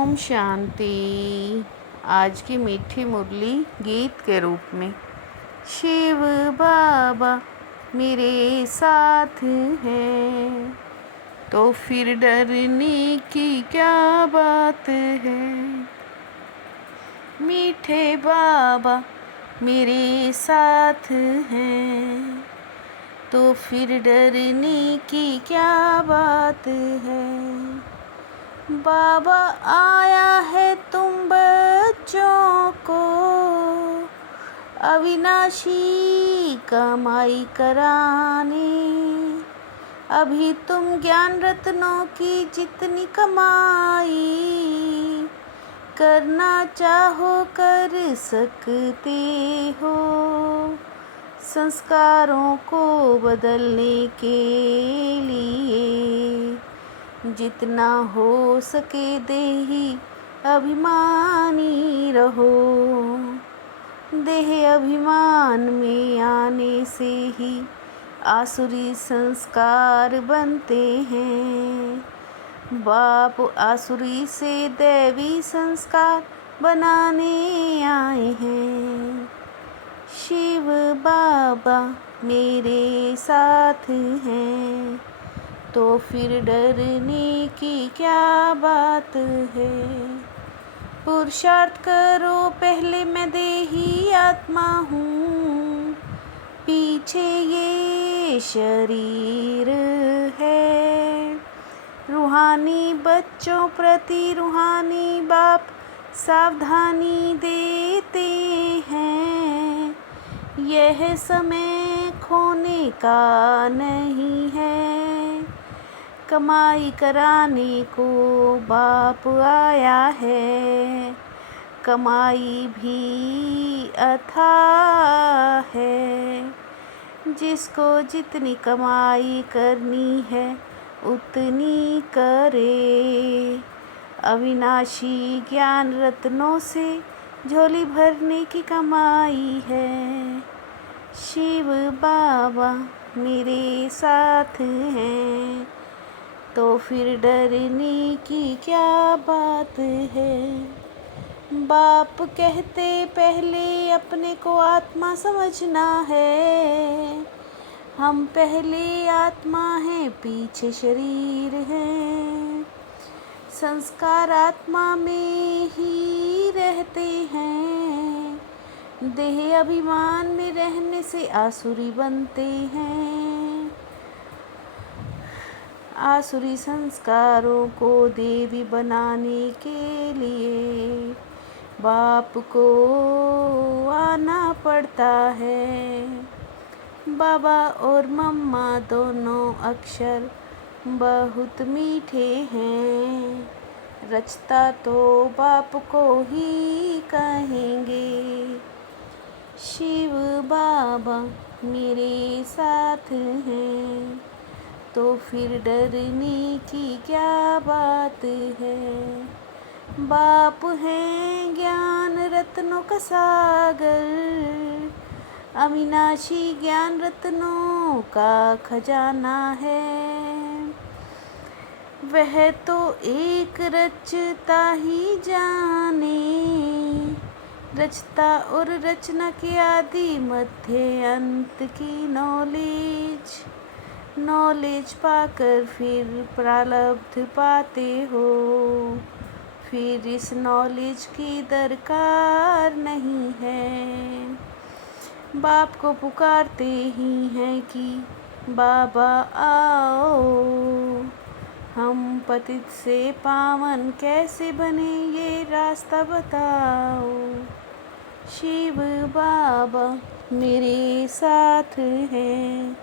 ओम शांति। आज की मीठी मुरली गीत के रूप में। शिव बाबा मेरे साथ हैं तो फिर डरने की क्या बात है। मीठे बाबा मेरे साथ हैं तो फिर डरने की क्या बात है। बाबा आया है तुम बच्चों को अविनाशी कमाई कराने। अभी तुम ज्ञान रत्नों की जितनी कमाई करना चाहो कर सकते हो। संस्कारों को बदलने के लिए जितना हो सके देही अभिमानी रहो। देह अभिमान में आने से ही आसुरी संस्कार बनते हैं। बाप आसुरी से दैवी संस्कार बनाने आए हैं। शिव बाबा मेरे साथ हैं तो फिर डरने की क्या बात है। पुरुषार्थ करो पहले मैं देही आत्मा हूँ, पीछे ये शरीर है। रूहानी बच्चों प्रति रूहानी बाप सावधानी देते हैं। यह समय खोने का नहीं है। कमाई कराने को बाप आया है। कमाई भी अथाह है। जिसको जितनी कमाई करनी है उतनी करे। अविनाशी ज्ञान रत्नों से झोली भरने की कमाई है। शिव बाबा मेरे साथ हैं तो फिर डरने की क्या बात है। बाप कहते पहले अपने को आत्मा समझना है। हम पहले आत्मा हैं पीछे शरीर है। संस्कार आत्मा में ही रहते हैं। देह अभिमान में रहने से आसुरी बनते हैं। आसुरी संस्कारों को देवी बनाने के लिए बाप को आना पड़ता है। बाबा और मम्मा दोनों अक्षर बहुत मीठे हैं। रचता तो बाप को ही कहेंगे। शिव बाबा मेरे साथ हैं तो फिर डरने की क्या बात है। बाप हैं ज्ञान रत्नों का सागर। अविनाशी ज्ञान रत्नों का खजाना है। वह तो एक रचता ही जाने। रचता और रचना के आदि मध्य अंत की नॉलेज पाकर फिर प्रारब्ध पाते हो। फिर इस नॉलेज की दरकार नहीं है। बाप को पुकारते ही हैं कि बाबा आओ। हम पतित से पावन कैसे बने ये रास्ता बताओ। शिव बाबा मेरे साथ हैं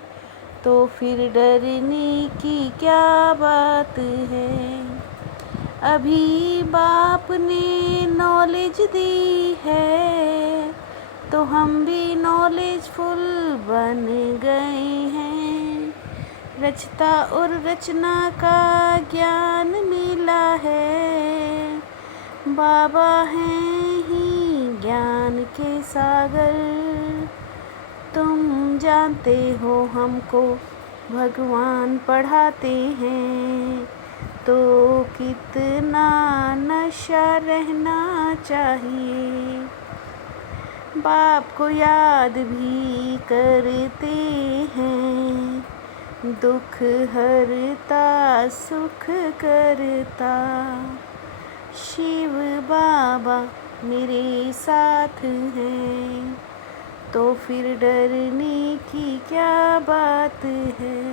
तो फिर डरने की क्या बात है। अभी बाप ने नॉलेज दी है तो हम भी नॉलेजफुल बन गए हैं। रचता और रचना का ज्ञान मिला है। बाबा हैं ही ज्ञान के सागर। तुम जानते हो हमको भगवान पढ़ाते हैं तो कितना न हमेशा रहना चाहिए। बाप को याद भी करते हैं, दुख हरता सुख करता। शिव बाबा मेरे साथ हैं, तो फिर डरने की क्या बात है।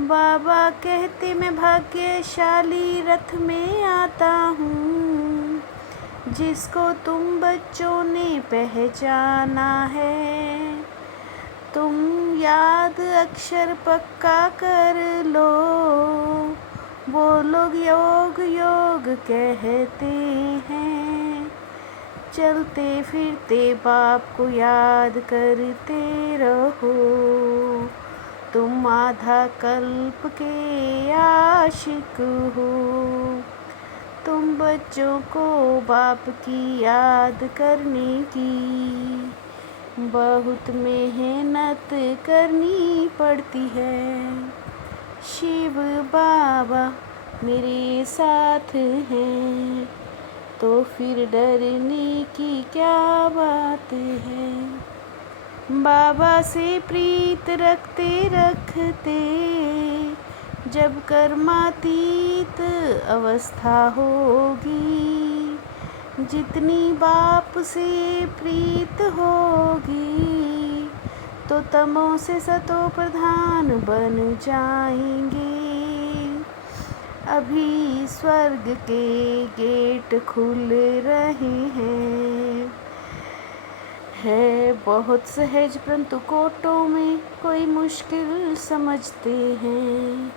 बाबा कहते मैं भाग्यशाली रथ में आता हूँ, जिसको तुम बच्चों ने पहचाना है। तुम याद अक्षर पक्का कर लो, वो लोग योग योग कहते हैं। चलते फिरते बाप को याद करते रहो, तुम आधा कल्प के आशिक हो। तुम बच्चों को बाप की याद करने की बहुत मेहनत करनी पड़ती है। शिव बाबा मेरे साथ हैं, तो फिर डरने की क्या बात है। बाबा से प्रीत रखते रखते जब कर्मातीत अवस्था होगी, जितनी बाप से प्रीत होगी, तो तमो से सतो प्रधान बन जाएंगे। अभी स्वर्ग के गेट खुल रहे हैं, है बहुत सहज परंतु कोटों में कोई मुश्किल समझते हैं।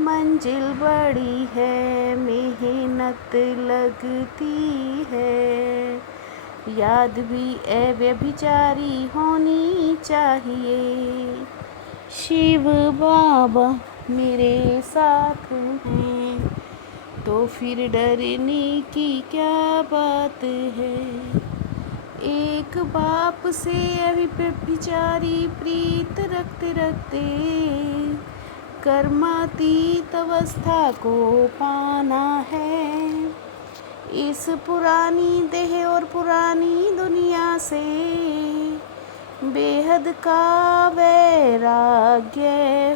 मंजिल बड़ी है, मेहनत लगती है, याद भी अव्यभिचारी होनी चाहिए। शिव बाबा मेरे साथ हैं, तो फिर डरने की क्या बात है। एक बाप से अव्यभिचारी प्रीत रखते रखते कर्मातीत अवस्था को पाना है। इस पुरानी देह और पुरानी दुनिया से बेहद का वैराग्य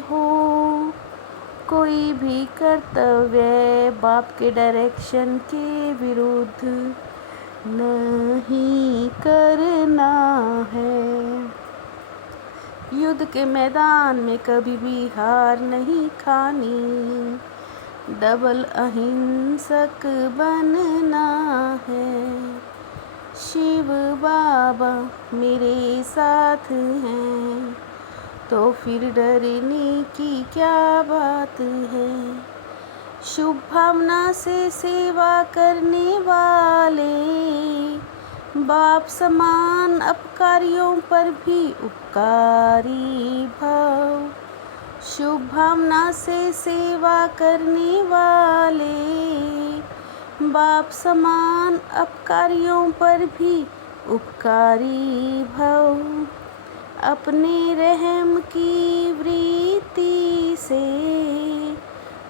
हो। कोई भी कर्तव्य बाप के डायरेक्शन के विरुद्ध नहीं करना है। युद्ध के मैदान में कभी भी हार नहीं खानी, डबल अहिंसक बनना है। शिव बाबा मेरे साथ हैं, तो फिर डरने की क्या बात है। शुभ भावना से सेवा करने वाले बाप समान अपकारियों पर भी उपकारी भव। शुभ भावना से सेवा करने वाले बाप समान अपकारियों पर भी उपकारी भव। अपने रहम की वृत्ति से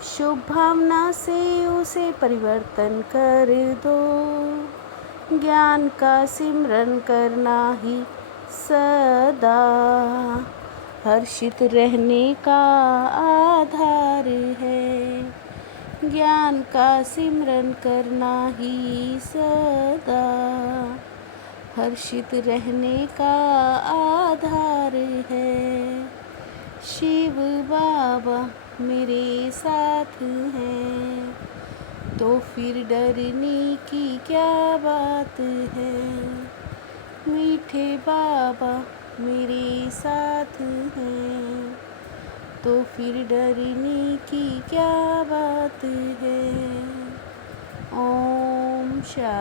शुभ भावना से उसे परिवर्तन कर दो। ज्ञान का सिमरन करना ही सदा हर्षित रहने का आधार है। ज्ञान का सिमरन करना ही सदा हर्षित रहने का आधार है। शिव बाबा मेरे साथ हैं, तो फिर डरने की क्या बात है। मीठे बाबा मेरे साथ हैं, तो फिर डरने की क्या बात है। ओम शांति।